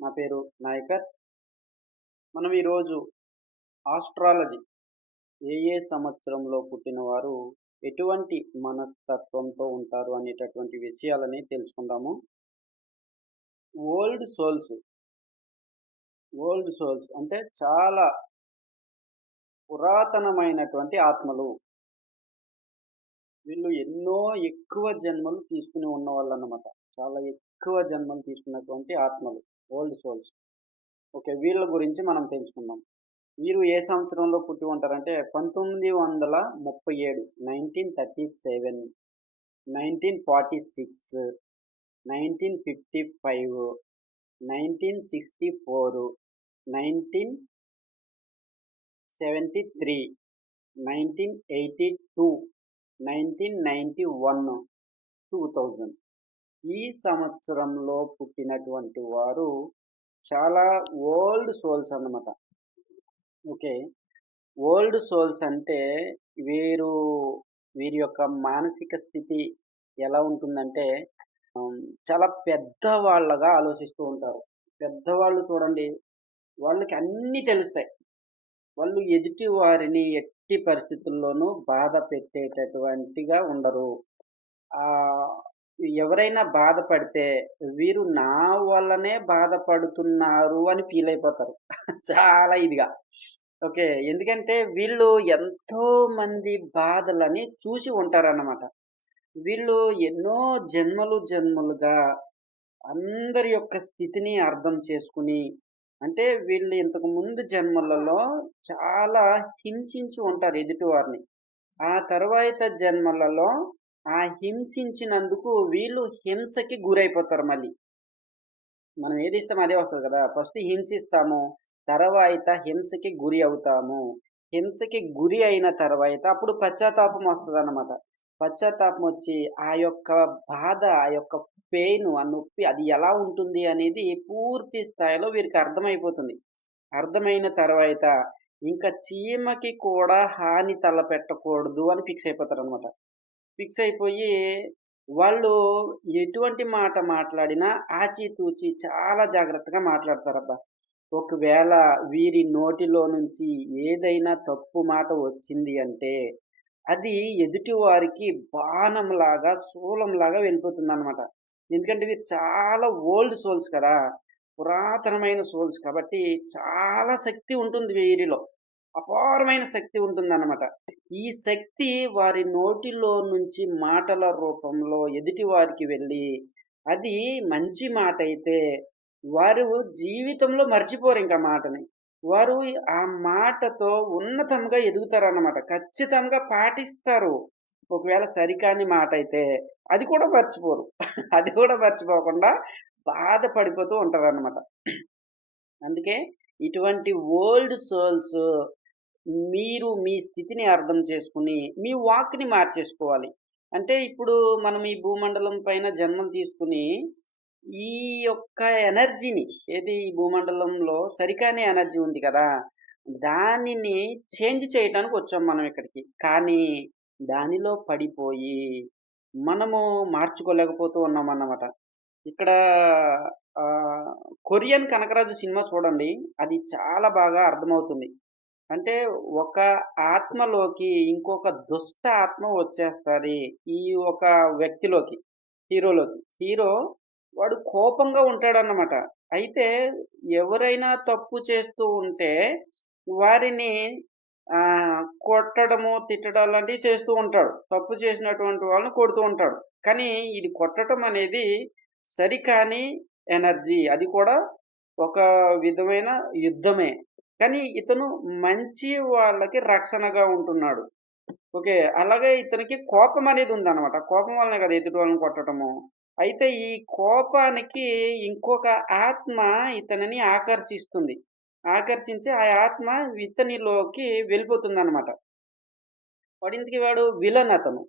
నా పేరు నాయకర్. మనం ఈరోజు ఆస్ట్రాలజీ ఏ సంవత్సరంలో పుట్టినవారు ఎటువంటి మనస్తత్వంతో ఉంటారు అనేటటువంటి విషయాలని తెలుసుకుందాము. ఓల్డ్ సోల్స్ ఓల్డ్ సోల్స్ అంటే చాలా పురాతనమైనటువంటి ఆత్మలు. వీళ్ళు ఎన్నో ఎక్కువ జన్మలు తీసుకుని ఉన్నవాళ్ళన్నమాట. చాలా ఎక్కువ జన్మలు తీసుకున్నటువంటి ఆత్మలు ఓల్డ్ సోల్స్. ఓకే, వీళ్ళ గురించి మనం తెలుసుకుందాం. వీరు ఏ సంవత్సరంలో పుట్టి ఉంటారంటే 1937, 1937, 1946, 1955, 1964, 1973, 1982, 1991, 2000. ఈ సంవత్సరంలో పుట్టినటువంటి వారు చాలా ఓల్డ్ సోల్స్ అన్నమాట. ఓకే, ఓల్డ్ సోల్స్ అంటే వీరు వీరి యొక్క మానసిక స్థితి ఎలా ఉంటుందంటే చాలా పెద్దవాళ్ళగా ఆలోచిస్తూ ఉంటారు. పెద్దవాళ్ళు చూడండి, వాళ్ళకి అన్నీ తెలుస్తాయి. వాళ్ళు ఎదుటి వారిని ఎట్టి పరిస్థితుల్లోనూ బాధ పెట్టేటటువంటిగా ఉండరు. ఎవరైనా బాధపడితే వీరు నా వల్లనే బాధపడుతున్నారు అని ఫీల్ అయిపోతారు. చాలా ఇదిగా. ఓకే, ఎందుకంటే వీళ్ళు ఎంతో మంది బాధలని చూసి ఉంటారన్నమాట. వీళ్ళు ఎన్నో జన్మలుగా అందరి యొక్క స్థితిని అర్థం చేసుకుని, అంటే వీళ్ళు ఇంతకు ముందు జన్మలలో చాలా హింసించి ఉంటారు ఎదుటివారిని. ఆ తరువాత జన్మలలో ఆ హింసించినందుకు వీళ్ళు హింసకి గురైపోతారు మళ్ళీ. మనం ఏది ఇస్తామో అదే వస్తది కదా! ఫస్ట్ హింసిస్తాము. తర్వాత హింసకి గురి అవుతాము. హింసకి గురి అయిన తర్వాత అప్పుడు పశ్చాత్తాపం వస్తదన్నమాట. పశ్చాత్తాపం వచ్చి ఆ యొక్క బాధ, ఆ యొక్క పెయిన్, ఆ నొప్పి అది ఎలా ఉంటుంది అనేది పూర్తి స్థాయిలో వీరికి అర్థమైపోతుంది. అర్థమైన తర్వాత ఇంకా చీమకి కూడా హాని తలపెట్టకూడదు అని ఫిక్స్ అయిపోతారనమాట. ఫిక్స్ అయిపోయి వాళ్ళు ఎటువంటి మాట మాట్లాడినా ఆచితూచి చాలా జాగ్రత్తగా మాట్లాడతారబ్బా. ఒకవేళ వీరి నోటిలో నుంచి ఏదైనా తప్పు మాట వచ్చింది అంటే అది ఎదుటి వారికి బాణంలాగా, శూలంలాగా వెళ్ళిపోతుందనమాట. ఎందుకంటే వీరు చాలా ఓల్డ్ సోల్స్ కదా! పురాతనమైన సోల్స్ కాబట్టి చాలా శక్తి ఉంటుంది వీరిలో. అపారమైన శక్తి ఉంటుందన్నమాట. ఈ శక్తి వారి నోటిలో నుంచి మాటల రూపంలో ఎదుటి వారికి వెళ్ళి, అది మంచి మాటైతే వారు జీవితంలో మర్చిపోరింక మాటని. వారు ఆ మాటతో ఉన్నతంగా ఎదుగుతారన్నమాట. ఖచ్చితంగా పాటిస్తారు. ఒకవేళ సరికాని మాటైతే అది కూడా మర్చిపోరు. అది కూడా మర్చిపోకుండా బాధపడిపోతూ ఉంటారన్నమాట. అందుకే ఇటువంటి ఓల్డ్ సోల్స్ మీరు మీ స్థితిని అర్థం చేసుకుని, మీ వాక్‌ని మార్చేసుకోవాలి. అంటే ఇప్పుడు మనం ఈ భూమండలం పైన జన్మం తీసుకొని, ఈ యొక్క ఎనర్జీని ఏది ఈ భూమండలంలో సరికాని ఎనర్జీ ఉంది కదా! దానిని చేంజ్ చేయటానికి వచ్చాం మనం ఇక్కడికి. కానీ దానిలో పడిపోయి మనము మార్చుకోలేకపోతూ ఉన్నామన్నమాట. ఇక్కడ 'కొరియన్ కనకరాజు' సినిమా చూడండి. అది చాలా బాగా అర్థమవుతుంది. అంటే ఒక ఆత్మలోకి ఇంకొక దుష్ట ఆత్మ వచ్చేస్తది. ఈ ఒక వ్యక్తిలోకి, హీరోలోకి. హీరో వాడు కోపంగా ఉంటాడన్నమాట. అయితే ఎవరైనా తప్పు చేస్తూ ఉంటే వారిని కొట్టడము, తిట్టడం లాంటివి చేస్తూ ఉంటాడు. తప్పు చేసినటువంటి వాళ్ళని కొడుతూ ఉంటాడు. కానీ ఇది కొట్టటం అనేది సరికాని ఎనర్జీ. అది కూడా ఒక విధమైన యుద్ధమే. కానీ ఇతను మంచి వాళ్ళకి రక్షణగా ఉంటున్నాడు. ఓకే, అలాగే ఇతనికి కోపం అనేది ఉందన్నమాట. కోపం వల్లనే కదా ఎదుటి వాళ్ళని కొట్టటము. అయితే ఈ కోపానికి ఇంకొక ఆత్మ ఇతనిని ఆకర్షిస్తుంది. ఆకర్షించి ఆ ఆత్మ ఇతనిలోకి వెళ్ళిపోతుందన్నమాట. వాడు విలన్ అతను.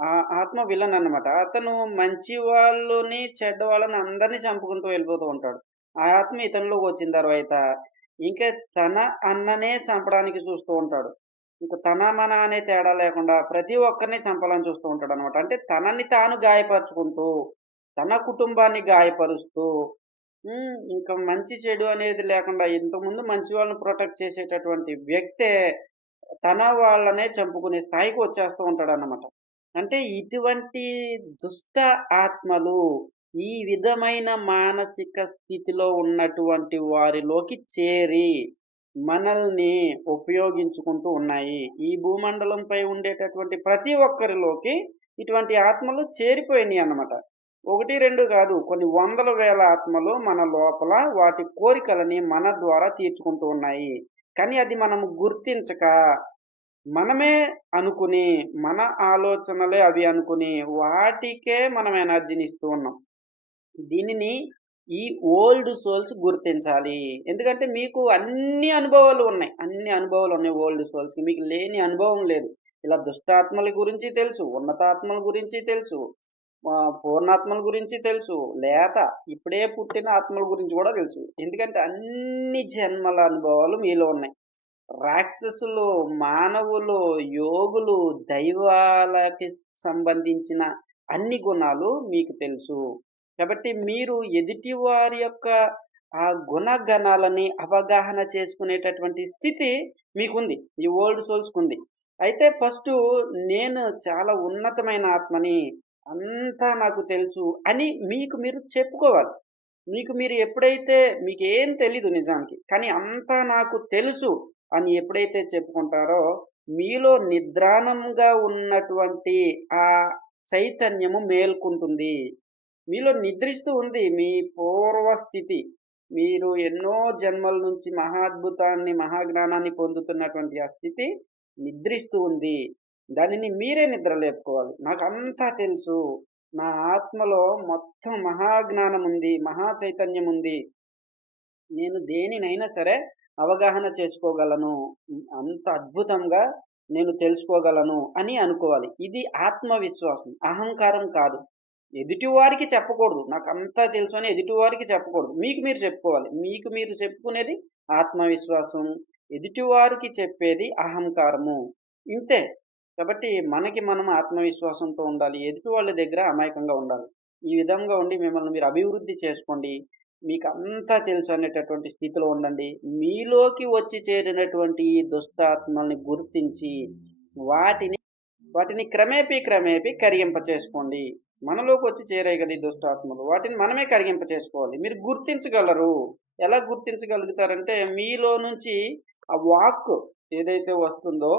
ఆ ఆత్మ విలన్ అన్నమాట. అతను మంచి వాళ్ళని, చెడ్డ వాళ్ళని అందరిని చంపుకుంటూ వెళ్ళిపోతూ ఉంటాడు. ఆ ఆత్మ ఇతనిలోకి వచ్చిన తర్వాత ఇంకా తన అన్ననే చంపడానికి చూస్తూ ఉంటాడు. ఇంక తన, మన అనే తేడా లేకుండా ప్రతి ఒక్కరిని చంపాలని చూస్తూ ఉంటాడనమాట. అంటే తనని తాను గాయపరుచుకుంటూ, తన కుటుంబాన్ని గాయపరుస్తూ, ఇంకా మంచి చెడు అనేది లేకుండా ఇంతకుముందు మంచి వాళ్ళని ప్రొటెక్ట్ చేసేటటువంటి వ్యక్తే తన వాళ్ళనే చంపుకునే స్థాయికి వచ్చేస్తూ ఉంటాడన్నమాట. అంటే ఇటువంటి దుష్ట ఆత్మలు ఈ విధమైన మానసిక స్థితిలో ఉన్నటువంటి వారిలోకి చేరి మనల్ని ఉపయోగించుకుంటూ ఉన్నాయి. ఈ భూమండలంపై ఉండేటటువంటి ప్రతి ఒక్కరిలోకి ఇటువంటి ఆత్మలు చేరిపోయినాయన్నమాట. 1, 2 కాదు. కొన్ని వందల వేల ఆత్మలు మన లోపల వాటి కోరికలని మన ద్వారా తీర్చుకుంటూ ఉన్నాయి. కానీ అది మనము గుర్తించక మనమే అనుకుని, మన ఆలోచనలే అవి అనుకుని వాటికే మనం ఎనర్జీని ఇస్తూ ఉన్నాం. దీనిని ఈ ఓల్డ్ సోల్స్ గుర్తించాలి. ఎందుకంటే మీకు అన్ని అనుభవాలు ఉన్నాయి. అన్ని అనుభవాలు ఉన్నాయి ఓల్డ్ సోల్స్‌కి. మీకు లేని అనుభవం లేదు. ఇలా దుష్టాత్మల గురించి తెలుసు, ఉన్నతాత్మల గురించి తెలుసు, పూర్ణాత్మల గురించి తెలుసు, లేత ఇప్పుడే పుట్టిన ఆత్మల గురించి కూడా తెలుసు. ఎందుకంటే అన్ని జన్మల అనుభవాలు మీలో ఉన్నాయి. రాక్షసులు, మానవులు, యోగులు, దైవాలకి సంబంధించిన అన్ని గుణాలు మీకు తెలుసు. కాబట్టి మీరు ఎదుటివారి యొక్క ఆ గుణగణాలని అవగాహన చేసుకునేటటువంటి స్థితి మీకుంది. ఈ ఓల్డ్ సోల్స్‌కుంది. అయితే ఫస్టు నేను చాలా ఉన్నతమైన ఆత్మని, అంతా నాకు తెలుసు అని మీకు మీరు చెప్పుకోవాలి. మీకు మీరు ఎప్పుడైతే మీకేం తెలీదు నిజానికి. కానీ అంతా నాకు తెలుసు అని ఎప్పుడైతే చెప్పుకుంటారో, మీలో నిద్రాణంగా ఉన్నటువంటి ఆ చైతన్యము మేల్కుంటుంది. మీలో నిద్రిస్తూ ఉంది మీ పూర్వస్థితి. మీరు ఎన్నో జన్మల నుంచి మహాద్భుతాన్ని, మహాజ్ఞానాన్ని పొందుతున్నటువంటి ఆ స్థితి నిద్రిస్తూ ఉంది. దానిని మీరే నిద్ర లేపుకోవాలి. నాకంతా తెలుసు. నా ఆత్మలో మొత్తం మహాజ్ఞానం ఉంది, మహా చైతన్యం ఉంది. నేను దేనినైనా సరే అవగాహన చేసుకోగలను. అంత అద్భుతంగా నేను తెలుసుకోగలను అని అనుకోవాలి. ఇది ఆత్మవిశ్వాసం, అహంకారం కాదు. ఎదుటివారికి చెప్పకూడదు. నాకంతా తెలుసు అని ఎదుటివారికి చెప్పకూడదు. మీకు మీరు చెప్పుకోవాలి. మీకు మీరు చెప్పుకునేది ఆత్మవిశ్వాసం. ఎదుటివారికి చెప్పేది అహంకారము. ఇంతే. కాబట్టి మనకి మనం ఆత్మవిశ్వాసంతో ఉండాలి. ఎదుటి వాళ్ళ దగ్గర అమాయకంగా ఉండాలి. ఈ విధంగా ఉండి మిమ్మల్ని మీరు అభివృద్ధి చేసుకోండి. మీకంతా తెలుసు అనేటటువంటి స్థితిలో ఉండండి. మీలోకి వచ్చి చేరినటువంటి ఈ దుష్టాత్మల్ని గుర్తించి వాటిని వాటిని క్రమేపీ కరిగింపచేసుకోండి. మనలోకి వచ్చి చేరాయి కదా ఈ దుష్టాత్మలు. వాటిని మనమే కరిగింపచేసుకోవాలి. మీరు గుర్తించగలరు. ఎలా గుర్తించగలుగుతారంటే మీలో నుంచి ఆ వాక్ ఏదైతే వస్తుందో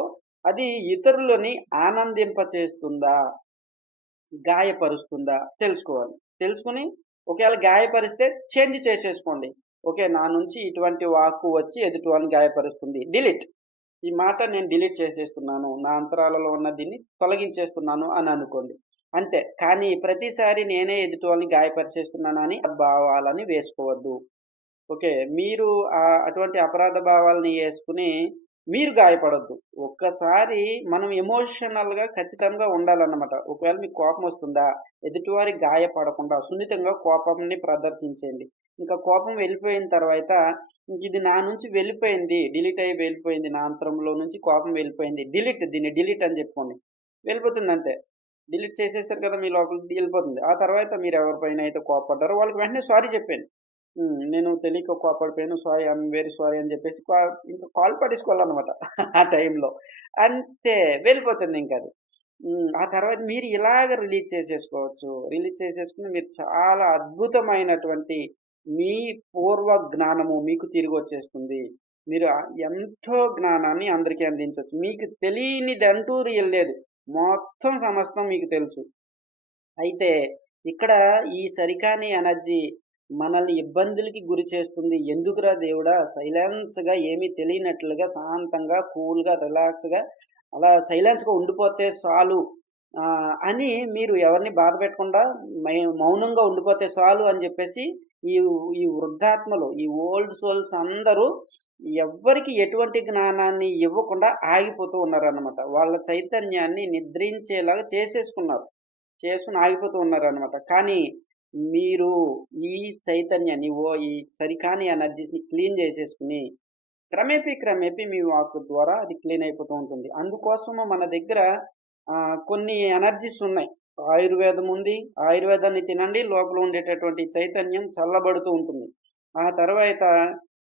అది ఇతరులని ఆనందింపచేస్తుందా? గాయపరుస్తుందా? తెలుసుకోవాలి. తెలుసుకొని ఒకవేళ గాయపరిస్తే చేంజ్ చేసేసుకోండి. ఓకే. నా నుంచి ఇటువంటి వాక్కు వచ్చి ఎదుటి వాళ్ళని గాయపరుస్తుంది. డిలీట్. ఈ మాట నేను డిలీట్ చేసేస్తున్నాను. నా అంతరాలలో ఉన్న దీన్ని తొలగించేస్తున్నాను అని అనుకోండి. అంతే. కానీ ప్రతిసారి నేనే ఎదుటి వాళ్ళని గాయపరిచేస్తున్నానని భావాలని వేసుకోవద్దు. ఓకే. మీరు అటువంటి అపరాధ భావాలని యేసుకుని మీరు గాయపడొద్దు. ఒక్కసారి మనం ఎమోషనల్‌గా ఖచ్చితంగా ఉండాలన్నమాట. ఒకవేళ మీకు కోపమొస్తుందా, ఎదుటివారి గాయపడకుండా సున్నితంగా కోపంని ప్రదర్శించండి. ఇంకా కోపం వెళ్ళిపోయిన తర్వాత ఇది నా నుంచి వెళ్ళిపోయింది. డిలీట్ అయ్యి వెళ్ళిపోయింది. నా అంతరంలో నుంచి కోపం వెళ్ళిపోయింది. దీన్ని డిలీట్ అని చెప్పుకోండి. వెళ్ళిపోతుంది అంతే. డిలీట్ చేసేసారు కదా! మీ లోపలికి వెళ్ళిపోతుంది. ఆ తర్వాత మీరు ఎవరిపైన అయితే కోపపడ్డారో వాళ్ళకి వెంటనే సారీ చెప్పేయండి. నేను తెలియక కోప్పడిపోయాను. సారీ. ఐయామ్ వెరీ సారీ అని చెప్పేసి ఇంకా కాలు పట్టేసుకోవాలన్నమాట ఆ టైంలో. అంతే. వెళ్ళిపోతుందింకది. ఆ తర్వాత మీరు ఇలాగ రిలీజ్ చేసేసుకోవచ్చు. రిలీజ్ చేసేసుకొని మీరు చాలా అద్భుతమైనటువంటి మీ పూర్వ జ్ఞానము మీకు తిరిగొచ్చేస్తుంది. మీరు ఎంతో జ్ఞానాన్ని అందరికీ అందించొచ్చు. మీకు తెలియనిదంటూ లేదు. మొత్తం సమస్తం మీకు తెలుసు. అయితే ఇక్కడ ఈ సరికాని ఎనర్జీ మనల్ని ఇబ్బందులకి గురి చేస్తుంది. ఎందుకురా దేవుడా! సైలెన్స్‌గా ఏమీ తెలియనట్లుగా శాంతంగా, కూల్‌గా, రిలాక్స్‌గా అలా సైలెన్స్‌గా ఉండిపోతే చాలు అని మీరు ఎవరిని బాధ పెట్టకుండా మౌనంగా ఉండిపోతే చాలు అని చెప్పేసి ఈ ఈ వృద్ధాత్మలు, ఈ ఓల్డ్ సోల్స్ అందరూ ఎవ్వరికి ఎటువంటి జ్ఞానాన్ని ఇవ్వకుండా ఆగిపోతూ ఉన్నారన్నమాట. వాళ్ళ చైతన్యాన్ని నిద్రించేలాగా చేసేసుకున్నారు. చేసుకొని ఆగిపోతూ ఉన్నారనమాట. కానీ మీరు ఈ చైతన్యాన్ని ఈ సరికాని ఎనర్జీస్‌ని క్లీన్ చేసేసుకొని క్రమేపీ మీ వాక్ ద్వారా అది క్లీన్ అయిపోతూ ఉంటుంది. అందుకోసము మన దగ్గర కొన్ని ఎనర్జీస్ ఉన్నాయి. ఆయుర్వేదం ఉంది. ఆయుర్వేదాన్ని తినండి. లోపల ఉండేటటువంటి చైతన్యం చల్లబడుతూ ఉంటుంది. ఆ తర్వాత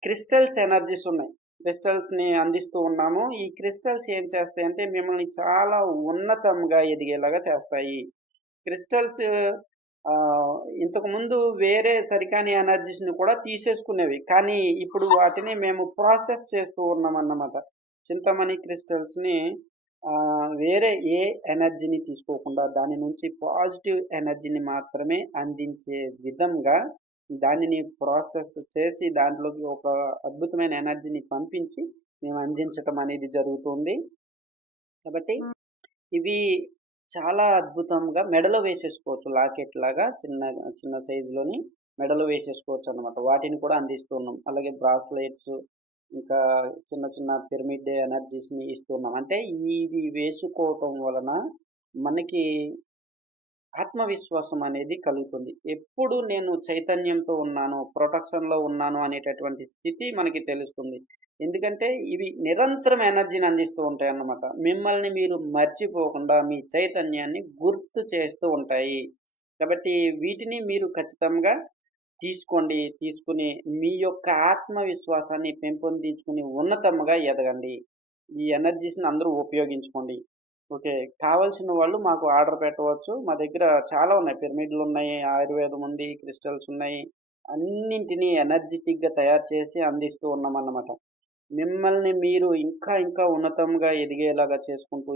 క్రిస్టల్స్ ఎనర్జీస్ ఉన్నాయి. క్రిస్టల్స్‌ని అందిస్తూ ఉన్నాము. ఈ క్రిస్టల్స్ ఏం చేస్తాయంటే మిమ్మల్ని చాలా ఉన్నతంగా ఎదిగేలాగా చేస్తాయి. క్రిస్టల్స్ ఇంతకుముందు వేరే సరికాని ఎనర్జీస్‌ని కూడా తీసేసుకునేవి. కానీ ఇప్పుడు వాటిని మేము ప్రాసెస్ చేస్తూ ఉన్నామన్నమాట. చింతామణి క్రిస్టల్స్‌ని వేరే ఏ ఎనర్జీని తీసుకోకుండా దాని నుంచి పాజిటివ్ ఎనర్జీని మాత్రమే అందించే విధంగా దానిని ప్రాసెస్ చేసి దాంట్లోకి ఒక అద్భుతమైన ఎనర్జీని పంపించి మేము అందించటం అనేది జరుగుతుంది. కాబట్టి ఇవి చాలా అద్భుతంగా మెడలో వేసేసుకోవచ్చు. లాకెట్ లాగా చిన్న చిన్న సైజులోని మెడలో వేసేసుకోవచ్చు అన్నమాట. వాటిని కూడా అందిస్తున్నాం. అలాగే బ్రాస్లెట్స్ ఇంకా చిన్న చిన్న పిరమిడ్ ఎనర్జీస్‌ని ఇస్తున్నాం. అంటే ఇవి వేసుకోవటం వలన మనకి ఆత్మవిశ్వాసం అనేది కలుగుతుంది. ఎప్పుడు నేను చైతన్యంతో ఉన్నాను, ప్రొటెక్షన్‌లో ఉన్నాను అనేటటువంటి స్థితి మనకి తెలుస్తుంది. ఎందుకంటే ఇవి నిరంతరం ఎనర్జీని అందిస్తూ ఉంటాయన్నమాట. మిమ్మల్ని మీరు మర్చిపోకుండా మీ చైతన్యాన్ని గుర్తు చేస్తూ ఉంటాయి. కాబట్టి వీటిని మీరు ఖచ్చితంగా తీసుకోండి. తీసుకొని మీ యొక్క ఆత్మవిశ్వాసాన్ని పెంపొందించుకొని ఉన్నతంగా ఎదగండి. ఈ ఎనర్జీస్‌ని అందరూ ఉపయోగించుకోండి. ఓకే. కావాల్సిన వాళ్ళు మాకు ఆర్డర్ పెట్టవచ్చు. మా దగ్గర చాలా ఉన్నాయి. పిరమిడ్‌లున్నాయి, ఆయుర్వేదం ఉంది, క్రిస్టల్స్ ఉన్నాయి. అన్నింటిని ఎనర్జిటిక్‌గా తయారు చేసి అందిస్తూ ఉన్నామన్నమాట. మిమ్మల్ని మీరు ఇంకా ఇంకా ఉన్నతంగా ఎదిగేలాగా చేసుకుంటూ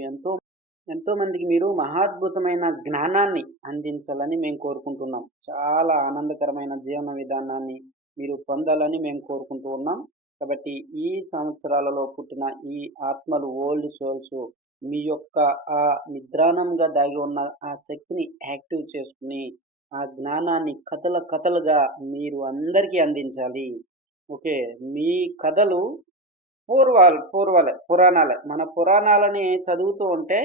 ఎంతోమందికి మీరు మహాద్భుతమైన జ్ఞానాన్ని అందించాలని మేము కోరుకుంటున్నాం. చాలా ఆనందకరమైన జీవన విధానాన్ని మీరు పొందాలని మేము కోరుకుంటూ ఉన్నాం. కాబట్టి ఈ సంవత్సరాలలో పుట్టిన ఈ ఆత్మలు ఓల్డ్ సోల్స్ మీ యొక్క ఆ నిద్రాణంగా దాగి ఉన్న ఆ శక్తిని యాక్టివ్ చేసుకొని, ఆ జ్ఞానాన్ని కథలుగా మీరు అందరికీ అందించాలి. ఓకే. మీ కథలు పూర్వాలే, పురాణాలే. మన పురాణాలని చదువుతూ ఉంటే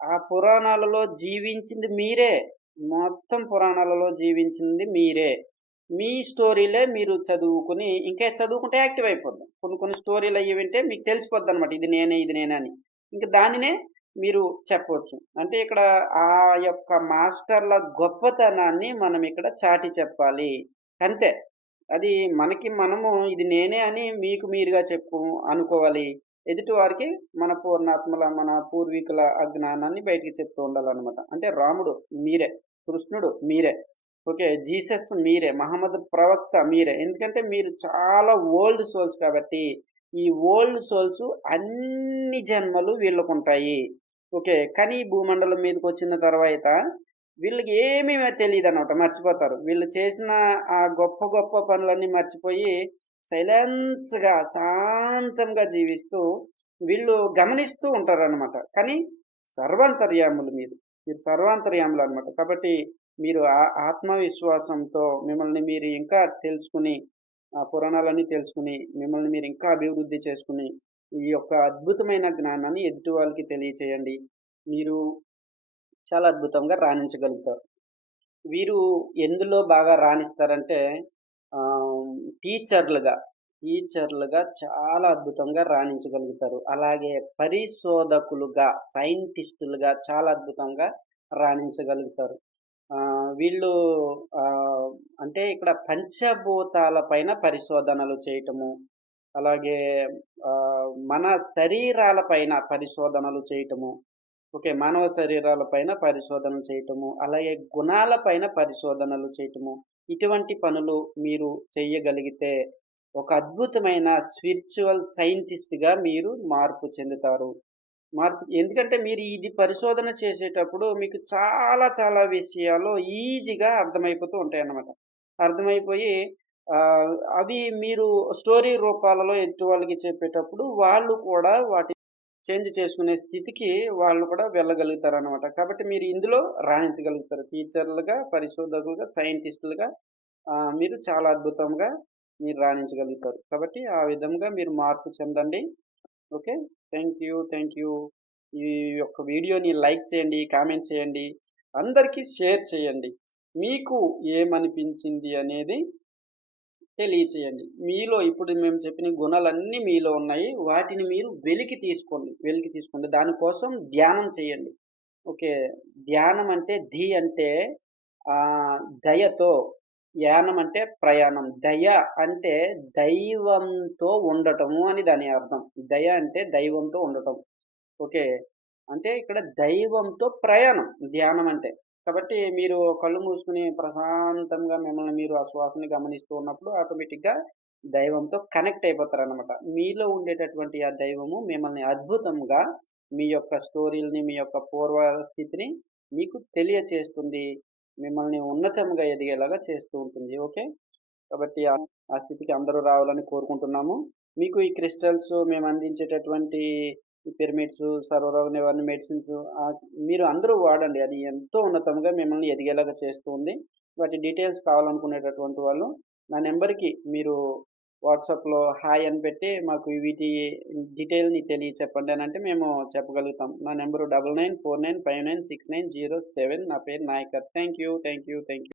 ఆ పురాణాలలో జీవించింది మీరే. మొత్తం పురాణాలలో జీవించింది మీరే. మీ స్టోరీలే మీరు చదువుకొని ఇంకా చదువుకుంటే యాక్టివ్ అయిపోద్ది. కొన్ని కొన్ని స్టోరీలు అయ్యి వింటే మీకు తెలిసిపోద్దనమాట. ఇది నేనే అని. ఇంక దానినే మీరు చెప్పొచ్చు. అంటే ఇక్కడ ఆ యొక్క మాస్టర్ల గొప్పతనాన్ని మనం ఇక్కడ చాటి చెప్పాలి. అంతే. అది మనకి మనము ఇది నేనే అని మీకు మీరుగా అనుకోవాలి. ఎదుటి వారికి మన పూర్ణాత్మల, మన పూర్వీకుల ఆ జ్ఞానాన్ని బయటికి చెప్తూ ఉండాలనమాట. అంటే రాముడు మీరే, కృష్ణుడు మీరే, ఓకే. జీసస్ మీరే, మహమ్మద్ ప్రవక్త మీరే. ఎందుకంటే మీరు చాలా ఓల్డ్ సోల్స్ కాబట్టి, ఈ ఓల్డ్ సోల్స్ అన్ని జన్మలు వీళ్ళకుంటాయి. ఓకే. కానీ ఈ భూమండలం మీదకొచ్చిన తర్వాత వీళ్ళకి ఏమీ తెలీదనమాట. మర్చిపోతారు. వీళ్ళు చేసిన ఆ గొప్ప గొప్ప పనులన్నీ మర్చిపోయి సైలెన్స్‌గా, శాంతంగా జీవిస్తూ వీళ్ళు గమనిస్తూ ఉంటారనమాట. కానీ సర్వాంతర్యాములు మీరు. మీరు సర్వాంతర్యాములనమాట. కాబట్టి మీరు ఆత్మవిశ్వాసంతో మిమ్మల్ని మీరు ఇంకా తెలుసుకొని, ఆ పురాణాలన్నీ తెలుసుకొని, మిమ్మల్ని మీరు ఇంకా అభివృద్ధి చేసుకొని, ఈ యొక్క అద్భుతమైన జ్ఞానాన్ని ఎదుటి వాళ్ళకి తెలియచేయండి. మీరు చాలా అద్భుతంగా రాణించగలుగుతారు. వీరు ఎందులో బాగా రాణిస్తారంటే ఆహ్, టీచర్లుగా, టీచర్లుగా చాలా అద్భుతంగా రాణించగలుగుతారు. అలాగే పరిశోధకులుగా, సైంటిస్టులుగా చాలా అద్భుతంగా రాణించగలుగుతారు. వీళ్ళు ఆహ్, అంటే ఇక్కడ పంచభూతాల పైన పరిశోధనలు చేయటము, అలాగే మన శరీరాల పైన పరిశోధనలు చేయటము. ఓకే. మానవ శరీరాల పైన పరిశోధనలు చేయటము, అలాగే గుణాల పైన పరిశోధనలు చేయటము. ఇటువంటి పనులు మీరు చెయ్యగలిగితే ఒక అద్భుతమైన స్పిరిచ్యువల్ సైంటిస్ట్‌గా మీరు మార్పు చెందుతారు. ఎందుకంటే మీరు ఇది పరిశోధన చేసేటప్పుడు మీకు చాలా చాలా విషయాలు ఈజీగా అర్థమైపోతూ ఉంటాయన్నమాట. అర్థమైపోయి అవి మీరు స్టోరీ రూపాలలో ఎదుటి వాళ్ళకి చెప్పేటప్పుడు వాళ్ళు కూడా వాటి చేంజ్ చేసుకునే స్థితికి వాళ్ళు కూడా వెళ్ళగలుగుతారనమాట. కాబట్టి మీరు ఇందులో రాణించగలుగుతారు. టీచర్లుగా, పరిశోధకులుగా, సైంటిస్టులుగా మీరు చాలా అద్భుతంగా మీరు రాణించగలుగుతారు. కాబట్టి ఆ విధంగా మీరు మార్పు చెందండి. ఓకే. Thank you. ఈ యొక్క వీడియోని లైక్ చేయండి, కామెంట్ చేయండి, అందరికీ షేర్ చేయండి. మీకు ఏమనిపించింది అనేది తెలియచేయండి. మీలో ఇప్పుడు మేము చెప్పిన గుణాలన్నీ మీలో ఉన్నాయి. వాటిని మీరు వెలికి తీసుకోండి. దానికోసం ధ్యానం చేయండి. ఓకే. ధ్యానం అంటే అంటే దయతో, యానం అంటే ప్రయాణం. దయ అంటే దైవంతో ఉండటము అని దాని అర్థం. దయ అంటే దైవంతో ఉండటం. ఓకే. అంటే ఇక్కడ దైవంతో ప్రయాణం ధ్యానం అంటే. కాబట్టి మీరు కళ్ళు మూసుకొని ప్రశాంతంగా మిమ్మల్ని మీరు ఆ శ్వాసని గమనిస్తూ ఉన్నప్పుడు ఆటోమేటిక్‌గా దైవంతో కనెక్ట్ అయిపోతారనమాట. మీలో ఉండేటటువంటి ఆ దైవము మిమ్మల్ని అద్భుతంగా మీ యొక్క స్టోరీలని, మీ యొక్క పూర్వ స్థితిని మీకు తెలియచేస్తుంది. మిమ్మల్ని ఉన్నతంగా ఎదిగేలాగా చేస్తూ ఉంటుంది. ఓకే. కాబట్టి ఆ స్థితికి అందరూ రావాలని కోరుకుంటున్నాము. మీకు ఈ క్రిస్టల్స్ మేము అందించేటటువంటి ఈ పిరమిడ్స్, సర్వరోగ నివారణ మెడిసిన్స్ మీరు అందరూ వాడండి. అది ఎంతో ఉన్నతంగా మిమ్మల్ని ఎదిగేలాగా చేస్తూ ఉంది. వాటి డీటెయిల్స్ కావాలనుకునేటటువంటి వాళ్ళు నా నంబర్‌కి మీరు వాట్సాప్‌లో హాయ్ అని పెట్టి మాకు వీటి డీటెయిల్‌ని చెప్పండి అనంటే మేము చెప్పగలుగుతాం. నా నంబరు 9949596907. నా పేరు Nayakar. Thank you. Thank you. Thank you.